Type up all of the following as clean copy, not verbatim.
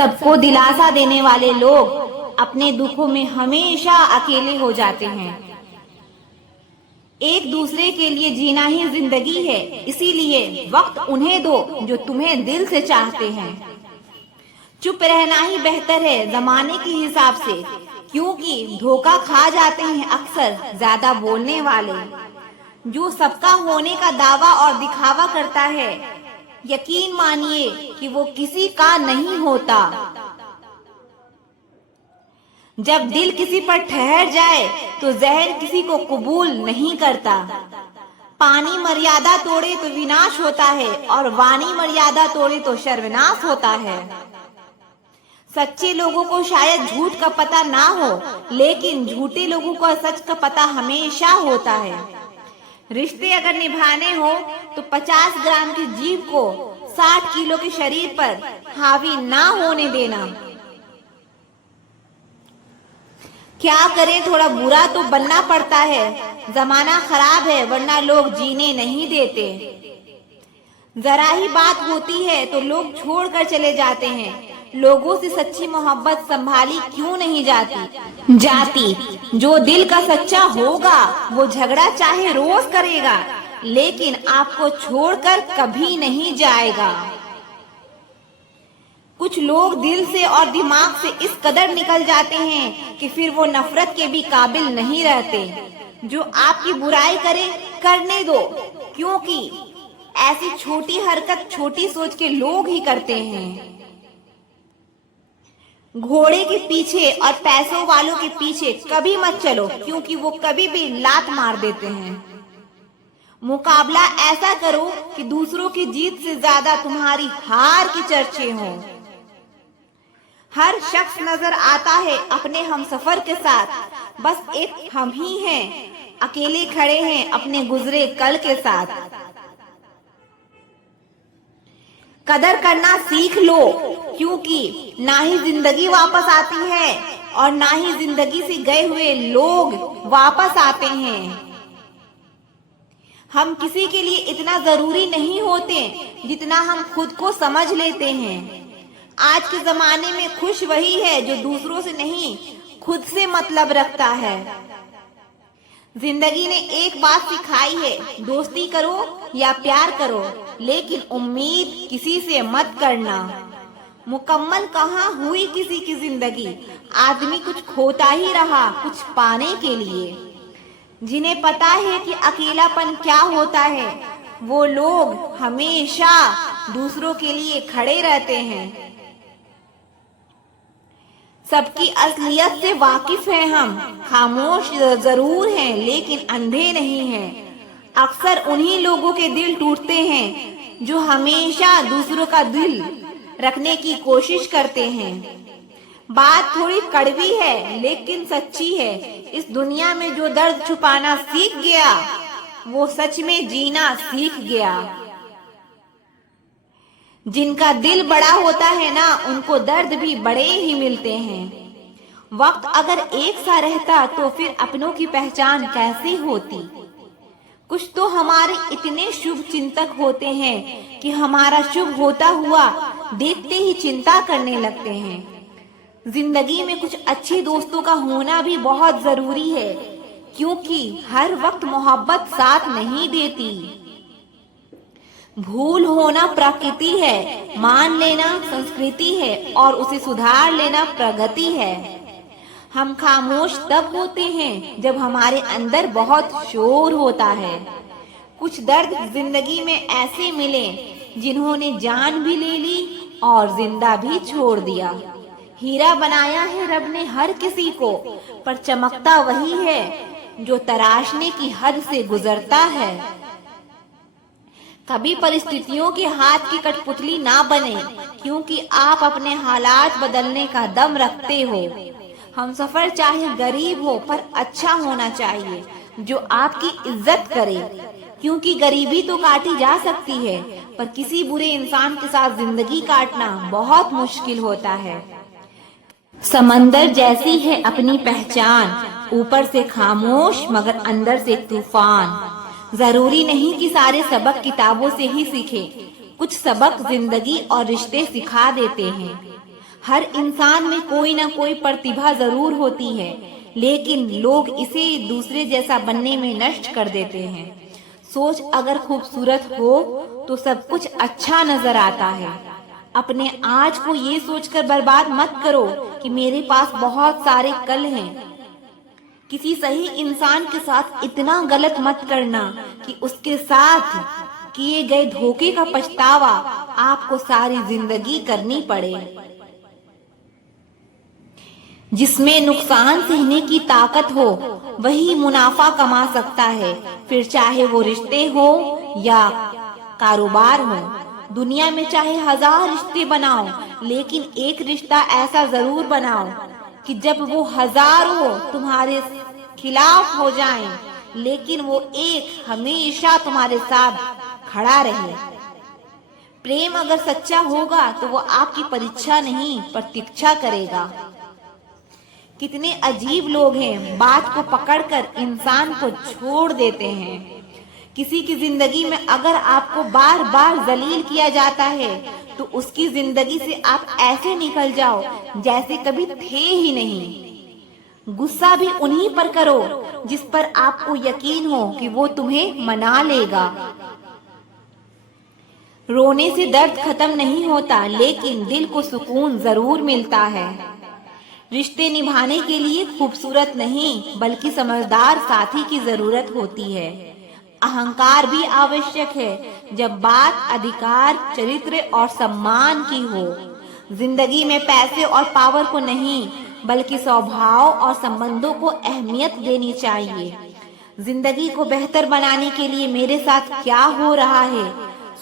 सबको दिलासा देने वाले लोग अपने दुखों में हमेशा अकेले हो जाते हैं। एक दूसरे के लिए जीना ही जिंदगी है, इसीलिए वक्त उन्हें दो जो तुम्हें दिल से चाहते हैं। चुप रहना ही बेहतर है जमाने के हिसाब से, क्योंकि धोखा खा जाते हैं अक्सर ज्यादा बोलने वाले। जो सबका होने का दावा और दिखावा करता है, यकीन मानिए कि वो किसी का नहीं होता। जब दिल किसी पर ठहर जाए तो जहर किसी को कबूल नहीं करता। पानी मर्यादा तोड़े तो विनाश होता है और वाणी मर्यादा तोड़े तो सर्वनाश होता है। सच्चे लोगों को शायद झूठ का पता ना हो, लेकिन झूठे लोगों को सच का पता हमेशा होता है। रिश्ते अगर निभाने हो तो 50 ग्राम की जीभ को 60 किलो के शरीर पर हावी ना होने देना। क्या करें, थोड़ा बुरा तो बनना पड़ता है। जमाना खराब है वरना लोग जीने नहीं देते। जरा ही बात होती है तो लोग छोड़कर चले जाते हैं। लोगों से सच्ची मोहब्बत संभाली क्यों नहीं जाती। जो दिल का सच्चा होगा वो झगड़ा चाहे रोज करेगा, लेकिन आपको छोड़कर कभी नहीं जाएगा। कुछ लोग दिल से और दिमाग से इस कदर निकल जाते हैं कि फिर वो नफरत के भी काबिल नहीं रहते। जो आपकी बुराई करे करने दो, क्योंकि ऐसी छोटी हरकत छोटी सोच के लोग ही करते हैं। घोड़े के पीछे और पैसों वालों के पीछे कभी मत चलो, क्योंकि वो कभी भी लात मार देते हैं। मुकाबला ऐसा करो कि दूसरों की जीत से ज्यादा तुम्हारी हार की चर्चे हों। हर शख्स नजर आता है अपने हमसफर के साथ, बस एक हम ही हैं, अकेले खड़े हैं अपने गुजरे कल के साथ। कदर करना सीख लो, क्योंकि ना ही जिंदगी वापस आती है और ना ही जिंदगी से गए हुए लोग वापस आते हैं। हम किसी के लिए इतना जरूरी नहीं होते जितना हम खुद को समझ लेते हैं। आज के जमाने में खुश वही है जो दूसरों से नहीं, खुद से मतलब रखता है। जिंदगी ने एक बात सिखाई है, दोस्ती करो या प्यार करो, लेकिन उम्मीद किसी से मत करना। मुकम्मल कहाँ हुई किसी की जिंदगी, आदमी कुछ खोता ही रहा कुछ पाने के लिए। जिन्हें पता है कि अकेलापन क्या होता है, वो लोग हमेशा दूसरों के लिए खड़े रहते हैं। सबकी असलियत से वाकिफ हैं हम, खामोश जरूर हैं लेकिन अंधे नहीं हैं। अक्सर उन्हीं लोगों के दिल टूटते हैं जो हमेशा दूसरों का दिल रखने की कोशिश करते हैं। बात थोड़ी कड़वी है लेकिन सच्ची है। इस दुनिया में जो दर्द छुपाना सीख गया, वो सच में जीना सीख गया। जिनका दिल बड़ा होता है ना, उनको दर्द भी बड़े ही मिलते हैं। वक्त अगर एक सा रहता तो फिर अपनों की पहचान कैसी होती। कुछ तो हमारे इतने शुभ चिंतक होते हैं कि हमारा शुभ होता हुआ देखते ही चिंता करने लगते हैं। जिंदगी में कुछ अच्छे दोस्तों का होना भी बहुत जरूरी है, क्योंकि हर वक्त मोहब्बत साथ नहीं देती। भूल होना प्रकृति है, मान लेना संस्कृति है और उसे सुधार लेना प्रगति है। हम खामोश तब होते हैं जब हमारे अंदर बहुत शोर होता है। कुछ दर्द जिंदगी में ऐसे मिले जिन्होंने जान भी ले ली और जिंदा भी छोड़ दिया। हीरा बनाया है रब ने हर किसी को, पर चमकता वही है जो तराशने की हद से गुजरता है। कभी परिस्थितियों के हाथ की कठपुतली ना बने, क्योंकि आप अपने हालात बदलने का दम रखते हो। हम सफर चाहे गरीब हो पर अच्छा होना चाहिए, जो आपकी इज्जत करे, क्योंकि गरीबी तो काटी जा सकती है, पर किसी बुरे इंसान के साथ जिंदगी काटना बहुत मुश्किल होता है। समंदर जैसी है अपनी पहचान, ऊपर से खामोश मगर अंदर से तूफान। जरूरी नहीं कि सारे सबक किताबों से ही सीखें, कुछ सबक जिंदगी और रिश्ते सिखा देते हैं। हर इंसान में कोई ना कोई प्रतिभा जरूर होती है, लेकिन लोग इसे दूसरे जैसा बनने में नष्ट कर देते हैं। सोच अगर खूबसूरत हो तो सब कुछ अच्छा नजर आता है। अपने आज को ये सोचकर बर्बाद मत करो कि मेरे पास बहुत सारे कल हैं। किसी सही इंसान के साथ इतना गलत मत करना कि उसके साथ किए गए धोखे का पछतावा आपको सारी जिंदगी करनी पड़े। जिसमें नुकसान सहने की ताकत हो वही मुनाफा कमा सकता है, फिर चाहे वो रिश्ते हो या कारोबार हो। दुनिया में चाहे 1000 रिश्ते बनाओ, लेकिन एक रिश्ता ऐसा जरूर बनाओ कि जब वो हजारों तुम्हारे खिलाफ हो जाएं, लेकिन वो एक हमेशा तुम्हारे साथ खड़ा रहे। प्रेम अगर सच्चा होगा तो वो आपकी परीक्षा नहीं प्रतीक्षा करेगा। कितने अजीब लोग हैं, बात को पकड़कर इंसान को छोड़ देते हैं। किसी की जिंदगी में अगर आपको बार बार जलील किया जाता है तो उसकी जिंदगी से आप ऐसे निकल जाओ जैसे कभी थे ही नहीं। गुस्सा भी उन्हीं पर करो जिस पर आपको यकीन हो कि वो तुम्हें मना लेगा। रोने से दर्द खत्म नहीं होता, लेकिन दिल को सुकून जरूर मिलता है। रिश्ते निभाने के लिए खूबसूरत नहीं बल्कि समझदार साथी की जरूरत होती है। अहंकार भी आवश्यक है जब बात अधिकार, चरित्र और सम्मान की हो। जिंदगी में पैसे और पावर को नहीं बल्कि स्वभाव और संबंधों को अहमियत देनी चाहिए। जिंदगी को बेहतर बनाने के लिए मेरे साथ क्या हो रहा है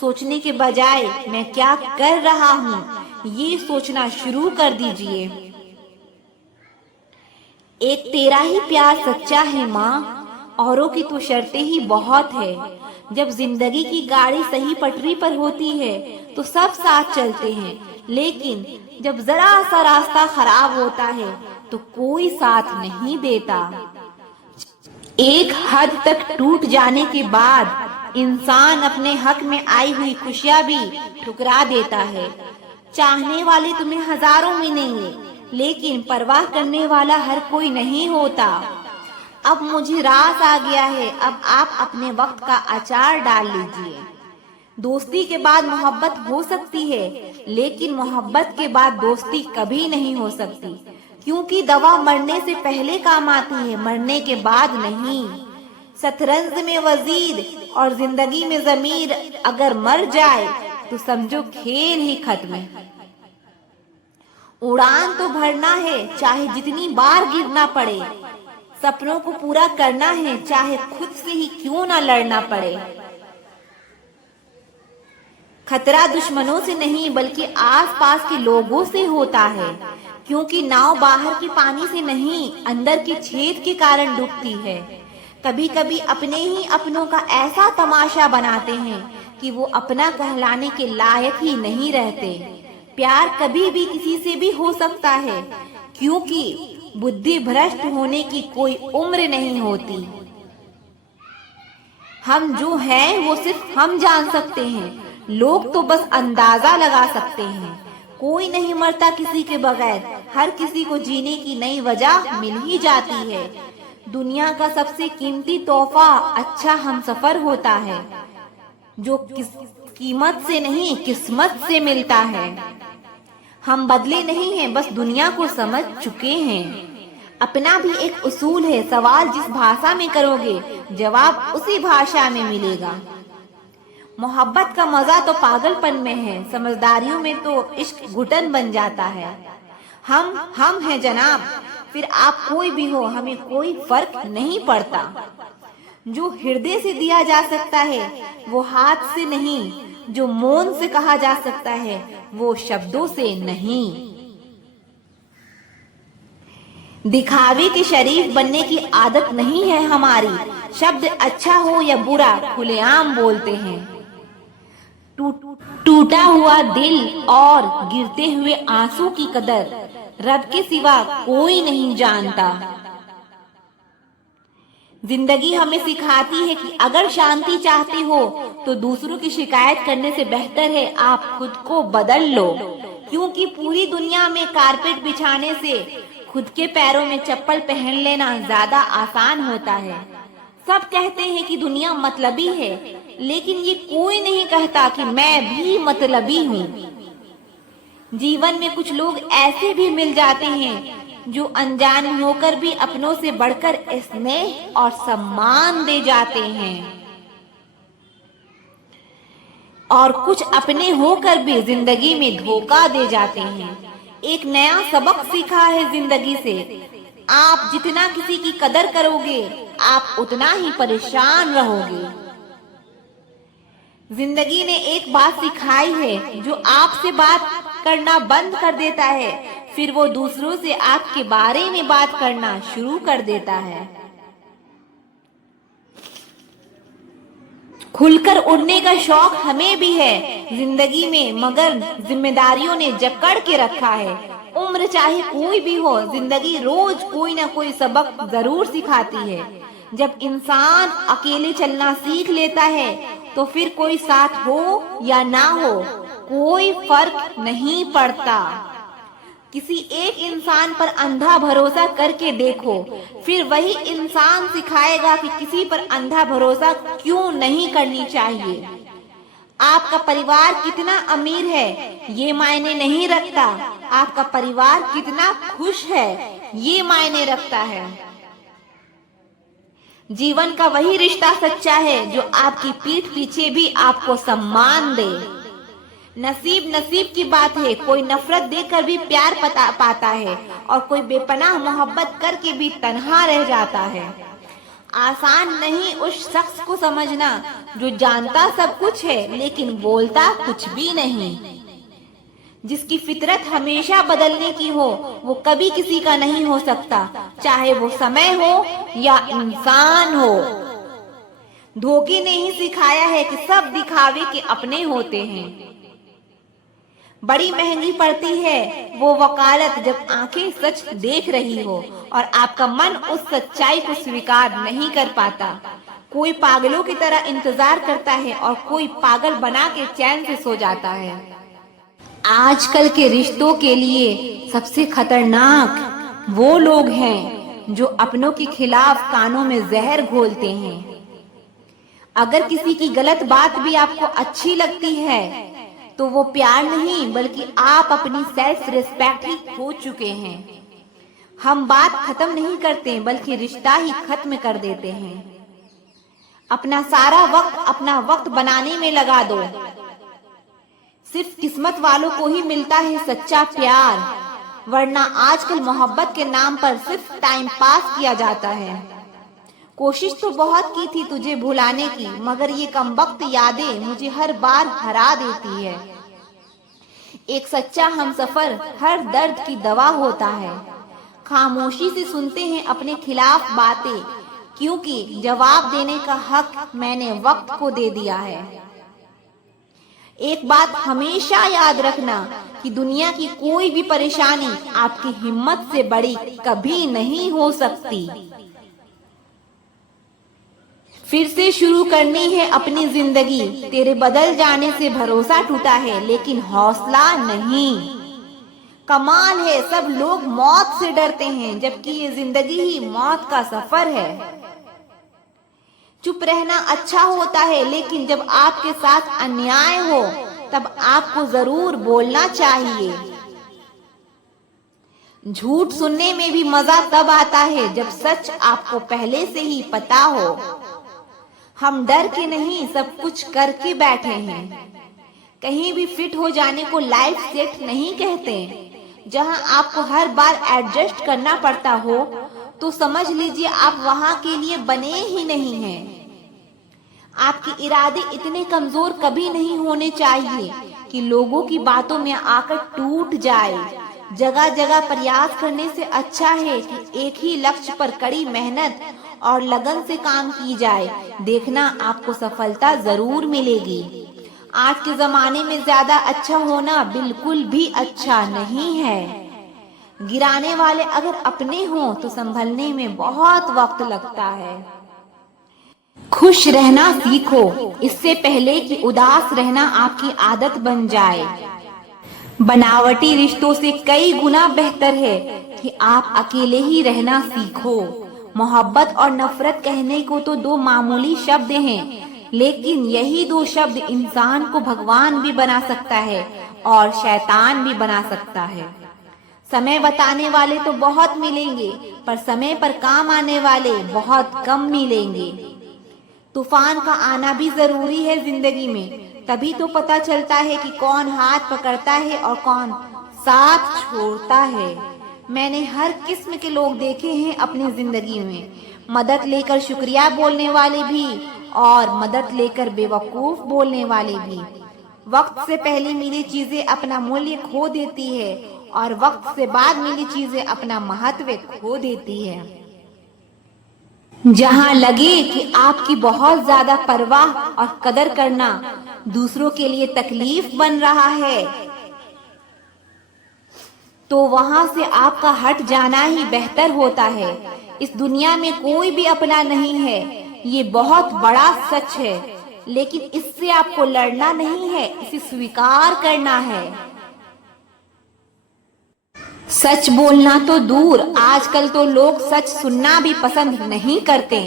सोचने के बजाय मैं क्या कर रहा हूँ ये सोचना शुरू कर दीजिए। एक तेरा ही प्यार सच्चा है माँ, औरों की तो शर्तें ही बहुत है। जब जिंदगी की गाड़ी सही पटरी पर होती है तो सब साथ चलते हैं, लेकिन जब जरा सा रास्ता खराब होता है तो कोई साथ नहीं देता। एक हद तक टूट जाने के बाद इंसान अपने हक में आई हुई खुशियां भी ठुकरा देता है। चाहने वाले तुम्हें हजारों मिलेंगे, लेकिन परवाह करने वाला हर कोई नहीं होता। अब मुझे रास आ गया है, अब आप अपने वक्त का अचार डाल लीजिए। दोस्ती के बाद मोहब्बत हो सकती है, लेकिन मोहब्बत के बाद दोस्ती कभी नहीं हो सकती, क्योंकि दवा मरने से पहले काम आती है, मरने के बाद नहीं। शतरंज में वजीर और जिंदगी में जमीर अगर मर जाए तो समझो खेल ही खत्म है। उड़ान तो भरना है चाहे जितनी बार गिरना पड़े, सपनों को पूरा करना है चाहे खुद से ही क्यों ना लड़ना पड़े। खतरा दुश्मनों से नहीं बल्कि आसपास के लोगों से होता है, क्योंकि नाव बाहर के पानी से नहीं अंदर के छेद के कारण डूबती है। कभी कभी अपने ही अपनों का ऐसा तमाशा बनाते हैं कि वो अपना कहलाने के लायक ही नहीं रहते। प्यार कभी भी किसी से भी हो सकता है, क्योंकि बुद्धि भ्रष्ट होने की कोई उम्र नहीं होती। हम जो हैं वो सिर्फ हम जान सकते हैं, लोग तो बस अंदाजा लगा सकते हैं। कोई नहीं मरता किसी के बगैर, हर किसी को जीने की नई वजह मिल ही जाती है। दुनिया का सबसे कीमती तोहफा अच्छा हमसफर होता है, जो कीमत से नहीं किस्मत से मिलता है। हम बदले नहीं हैं, बस दुनिया को समझ चुके हैं। अपना भी एक उसूल है, सवाल जिस भाषा में करोगे जवाब उसी भाषा में मिलेगा। मोहब्बत का मजा तो पागलपन में है, समझदारियों में तो इश्क घुटन बन जाता है। हम हैं जनाब, फिर आप कोई भी हो, हमें कोई फर्क नहीं पड़ता। जो हृदय से दिया जा सकता है वो हाथ से नहीं, जो मौन से कहा जा सकता है वो शब्दों से नहीं। दिखावे के शरीफ बनने की आदत नहीं है हमारी, शब्द अच्छा हो या बुरा खुलेआम बोलते हैं। टूटा हुआ दिल और गिरते हुए आंसू की कदर रब के सिवा कोई नहीं जानता। जिंदगी हमें सिखाती है कि अगर शांति चाहते हो तो दूसरों की शिकायत करने से बेहतर है आप खुद को बदल लो। क्योंकि पूरी दुनिया में कारपेट बिछाने से खुद के पैरों में चप्पल पहन लेना ज्यादा आसान होता है। सब कहते हैं कि दुनिया मतलबी है, लेकिन ये कोई नहीं कहता कि मैं भी मतलबी हूँ। जीवन में कुछ लोग ऐसे भी मिल जाते हैं जो अनजान होकर भी अपनों से बढ़कर स्नेह और सम्मान दे जाते हैं, और कुछ अपने होकर भी जिंदगी में धोखा दे जाते हैं। एक नया सबक सीखा है जिंदगी से, आप जितना किसी की कदर करोगे आप उतना ही परेशान रहोगे। जिंदगी ने एक बात सिखाई है, जो आपसे बात करना बंद कर देता है फिर वो दूसरों से आपके बारे में बात करना शुरू कर देता है। खुलकर उड़ने का शौक हमें भी है जिंदगी में, मगर जिम्मेदारियों ने जकड़ के रखा है। उम्र चाहे कोई भी हो, जिंदगी रोज कोई ना कोई सबक जरूर सिखाती है। जब इंसान अकेले चलना सीख लेता है तो फिर कोई साथ हो या ना हो कोई फर्क नहीं पड़ता। किसी एक इंसान पर अंधा भरोसा करके देखो, फिर वही इंसान सिखाएगा कि किसी पर अंधा भरोसा क्यों नहीं करनी चाहिए। आपका परिवार कितना अमीर है ये मायने नहीं रखता, आपका परिवार कितना खुश है ये मायने रखता है। जीवन का वही रिश्ता सच्चा है जो आपकी पीठ पीछे भी आपको सम्मान दे। नसीब की बात है, कोई नफरत देकर भी प्यार पाता है और कोई बेपनाह मोहब्बत करके भी तन्हा रह जाता है। आसान नहीं उस शख्स को समझना जो जानता सब कुछ है लेकिन बोलता कुछ भी नहीं। जिसकी फितरत हमेशा बदलने की हो वो कभी किसी का नहीं हो सकता, चाहे वो समय हो या इंसान हो। धोखे ने ही सिखाया है कि सब दिखावे के अपने होते हैं। बड़ी महंगी पड़ती है वो वकालत जब आंखें सच देख रही हो और आपका मन उस सच्चाई को स्वीकार नहीं कर पाता। कोई पागलों की तरह इंतजार करता है और कोई पागल बना के चैन से सो जाता है। आजकल के रिश्तों के लिए सबसे खतरनाक वो लोग हैं जो अपनों के खिलाफ कानों में जहर घोलते हैं। अगर किसी की गलत बात भी आपको अच्छी लगती है तो वो प्यार नहीं बल्कि आप अपनी सेल्फ रिस्पेक्ट ही खो चुके हैं। हम बात खत्म नहीं करते बल्कि रिश्ता ही खत्म कर देते हैं। अपना सारा वक्त अपना वक्त बनाने में लगा दो। सिर्फ किस्मत वालों को ही मिलता है सच्चा प्यार, वरना आजकल मोहब्बत के नाम पर सिर्फ टाइम पास किया जाता है। कोशिश तो बहुत की थी तुझे भुलाने की, मगर ये कमबख्त यादें मुझे हर बार हरा देती है। एक सच्चा हमसफर हर दर्द की दवा होता है। खामोशी से सुनते हैं अपने खिलाफ बातें, क्योंकि जवाब देने का हक मैंने वक्त को दे दिया है। एक बात हमेशा याद रखना कि दुनिया की कोई भी परेशानी आपकी हिम्मत से बड़ी कभी नहीं हो सकती। फिर से शुरू करनी है अपनी जिंदगी, तेरे बदल जाने से भरोसा टूटा है लेकिन हौसला नहीं। कमाल है सब लोग मौत से डरते हैं जबकि ये जिंदगी ही मौत का सफर है। चुप रहना अच्छा होता है लेकिन जब आपके साथ अन्याय हो तब आपको जरूर बोलना चाहिए। झूठ सुनने में भी मजा तब आता है जब सच आपको पहले से ही पता हो। हम डर के नहीं सब कुछ करके बैठे हैं। कहीं भी फिट हो जाने को लाइफ सेट नहीं कहते। जहां आपको हर बार एडजस्ट करना पड़ता हो तो समझ लीजिए आप वहां के लिए बने ही नहीं हैं। आपके इरादे इतने कमजोर कभी नहीं होने चाहिए कि लोगों की बातों में आकर टूट जाए। जगह जगह प्रयास करने से अच्छा है कि एक ही लक्ष्य पर कड़ी मेहनत और लगन से काम की जाए। देखना आपको सफलता जरूर मिलेगी। आज के जमाने में ज्यादा अच्छा होना बिल्कुल भी अच्छा नहीं है। गिराने वाले अगर अपने हों तो संभलने में बहुत वक्त लगता है। खुश रहना सीखो इससे पहले कि उदास रहना आपकी आदत बन जाए। बनावटी रिश्तों से कई गुना बेहतर है कि आप अकेले ही रहना सीखो। मोहब्बत और नफरत कहने को तो दो मामूली शब्द हैं, लेकिन यही दो शब्द इंसान को भगवान भी बना सकता है और शैतान भी बना सकता है। समय बताने वाले तो बहुत मिलेंगे, पर समय पर काम आने वाले बहुत कम मिलेंगे। तूफान का आना भी जरूरी है जिंदगी में, तभी तो पता चलता है कि कौन हाथ पकड़ता है और कौन साथ छोड़ता है। मैंने हर किस्म के लोग देखे हैं अपनी जिंदगी में, मदद लेकर शुक्रिया बोलने वाले भी और मदद लेकर बेवकूफ बोलने वाले भी। वक्त से पहले मिली चीजें अपना मूल्य खो देती है और वक्त से बाद मिली चीजें अपना महत्व खो देती है। जहाँ लगे कि आपकी बहुत ज्यादा परवाह और कदर करना दूसरों के लिए तकलीफ बन रहा है, तो वहां से आपका हट जाना ही बेहतर होता है। इस दुनिया में कोई भी अपना नहीं है, ये बहुत बड़ा सच है, लेकिन इससे आपको लड़ना नहीं है, इसे स्वीकार करना है। सच बोलना तो दूर, आजकल तो लोग सच सुनना भी पसंद नहीं करते।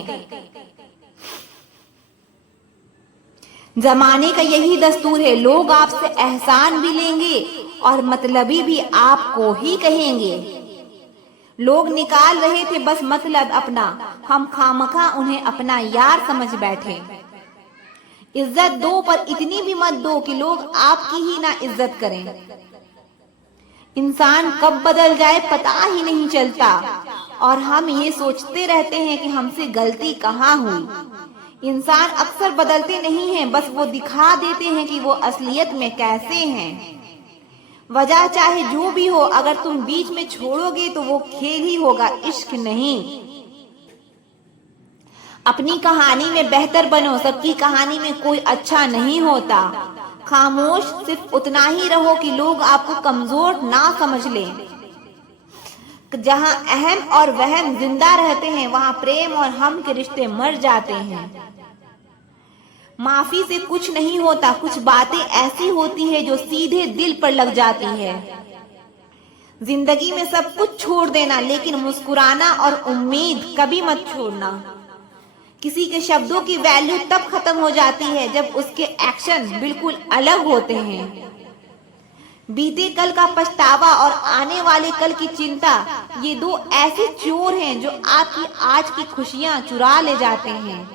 जमाने का यही दस्तूर है, लोग आपसे एहसान भी लेंगे और मतलबी भी आपको ही कहेंगे। लोग निकाल रहे थे बस मतलब अपना, हम खामखा उन्हें अपना यार समझ बैठे। इज्जत दो, पर इतनी भी मत दो कि लोग आपकी ही ना इज्जत करें। इंसान कब बदल जाए पता ही नहीं चलता और हम ये सोचते रहते हैं कि हमसे गलती कहाँ हुई। इंसान अक्सर बदलते नहीं हैं, बस वो दिखा देते हैं कि वो असलियत में कैसे हैं। वजह चाहे जो भी हो, अगर तुम बीच में छोड़ोगे तो वो खेल ही होगा, इश्क नहीं। अपनी कहानी में बेहतर बनो, सबकी कहानी में कोई अच्छा नहीं होता। खामोश सिर्फ उतना ही रहो कि लोग आपको कमजोर ना समझ लें। जहां अहम और वहम जिंदा रहते हैं, वहां प्रेम और हम के रिश्ते मर जाते हैं। माफी से कुछ नहीं होता, कुछ बातें ऐसी होती है जो सीधे दिल पर लग जाती है। जिंदगी में सब कुछ छोड़ देना, लेकिन मुस्कुराना और उम्मीद कभी मत छोड़ना। किसी के शब्दों की वैल्यू तब खत्म हो जाती है जब उसके एक्शन बिल्कुल अलग होते हैं। बीते कल का पछतावा और आने वाले कल की चिंता, ये दो ऐसे चोर हैं जो आपकी आज की खुशियां चुरा ले जाते हैं।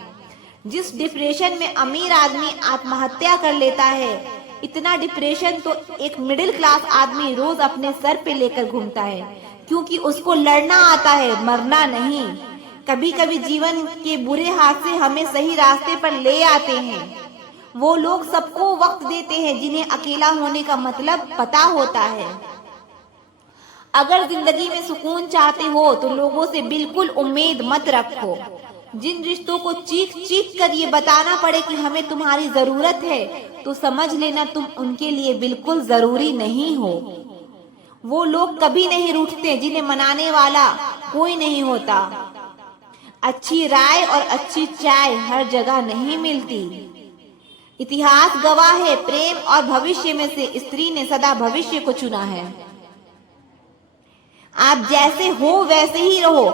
जिस डिप्रेशन में अमीर आदमी आत्महत्या कर लेता है, इतना डिप्रेशन तो एक मिडिल क्लास आदमी रोज अपने सर पे लेकर घूमता है, क्योंकि उसको लड़ना आता है, मरना नहीं। कभी कभी जीवन के बुरे हादसे हमें सही रास्ते पर ले आते हैं। वो लोग सबको वक्त देते हैं जिन्हें अकेला होने का मतलब पता होता है। अगर जिंदगी में सुकून चाहते हो तो लोगों से बिल्कुल उम्मीद मत रखो। जिन रिश्तों को चीख चीख कर ये बताना पड़े कि हमें तुम्हारी जरूरत है, तो समझ लेना तुम उनके लिए बिल्कुल जरूरी नहीं हो। वो लोग कभी नहीं रूठते जिन्हें मनाने वाला कोई नहीं होता। अच्छी राय और अच्छी चाय हर जगह नहीं मिलती। इतिहास गवाह है, प्रेम और भविष्य में से स्त्री ने सदा भविष्य को चुना है। आप जैसे हो वैसे ही रहो,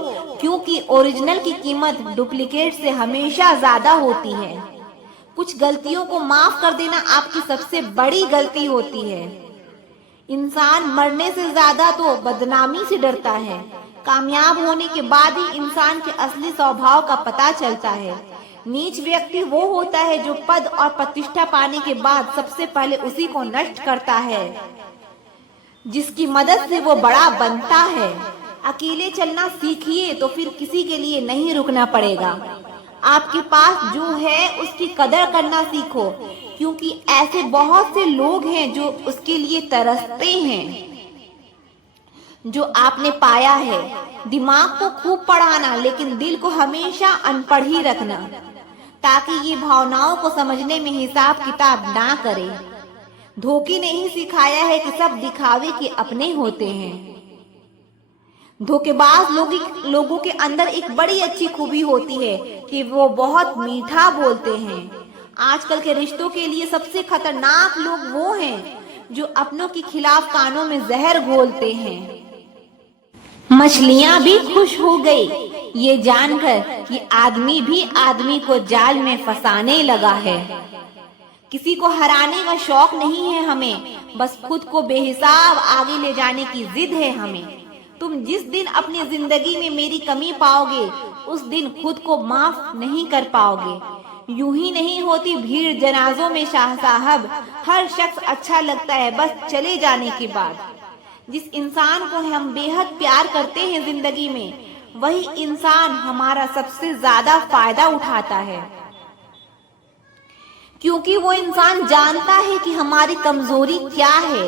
क्योंकि ओरिजिनल की कीमत डुप्लीकेट से हमेशा ज्यादा होती है। कुछ गलतियों को माफ कर देना आपकी सबसे बड़ी गलती होती है। इंसान मरने से ज्यादा तो बदनामी से डरता है। कामयाब होने के बाद ही इंसान के असली स्वभाव का पता चलता है। नीच व्यक्ति वो होता है जो पद और प्रतिष्ठा पाने के बाद सबसे पहले उसी को नष्ट करता है जिसकी मदद से वो बड़ा बनता है। अकेले चलना सीखिए तो फिर किसी के लिए नहीं रुकना पड़ेगा। आपके पास जो है उसकी कदर करना सीखो, क्योंकि ऐसे बहुत से लोग हैं जो उसके लिए तरसते हैं जो आपने पाया है। दिमाग को खूब पढ़ाना, लेकिन दिल को हमेशा अनपढ़ ही रखना, ताकि ये भावनाओं को समझने में हिसाब किताब ना करे। धोखे ने ही सिखाया है कि सब दिखावे के अपने होते हैं। धोखेबाज लोगों के अंदर एक बड़ी अच्छी खूबी होती है कि वो बहुत मीठा बोलते हैं। आजकल के रिश्तों के लिए सबसे खतरनाक लोग वो हैं जो अपनों के खिलाफ कानों में जहर घोलते हैं। मछलियां भी खुश हो गई ये जानकर कि आदमी भी आदमी को जाल में फंसाने लगा है। किसी को हराने का शौक नहीं है हमें, बस खुद को बेहिसाब आगे ले जाने की जिद है हमें। तुम जिस दिन अपनी जिंदगी में मेरी कमी पाओगे उस दिन खुद को माफ नहीं कर पाओगे। यूं ही नहीं होती भीड़ जनाजों में शाह साहब, हर शख्स अच्छा लगता है बस चले जाने के बाद। जिस इंसान को हम बेहद प्यार करते हैं जिंदगी में, वही इंसान हमारा सबसे ज्यादा फायदा उठाता है, क्योंकि वो इंसान जानता है कि हमारी कमजोरी क्या है।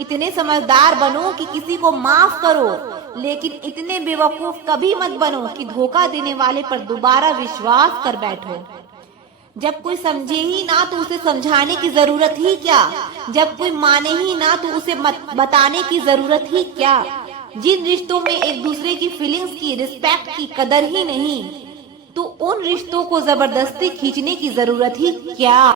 इतने समझदार बनो कि किसी को माफ करो, लेकिन इतने बेवकूफ कभी मत बनो कि धोखा देने वाले पर दोबारा विश्वास कर बैठो। जब कोई समझे ही ना तो उसे समझाने की जरूरत ही क्या, जब कोई माने ही ना तो उसे बताने की जरूरत ही क्या। जिन रिश्तों में एक दूसरे की फीलिंग्स की, रिस्पेक्ट की कदर ही नहीं, तो उन रिश्तों को जबरदस्ती खींचने की जरूरत ही क्या।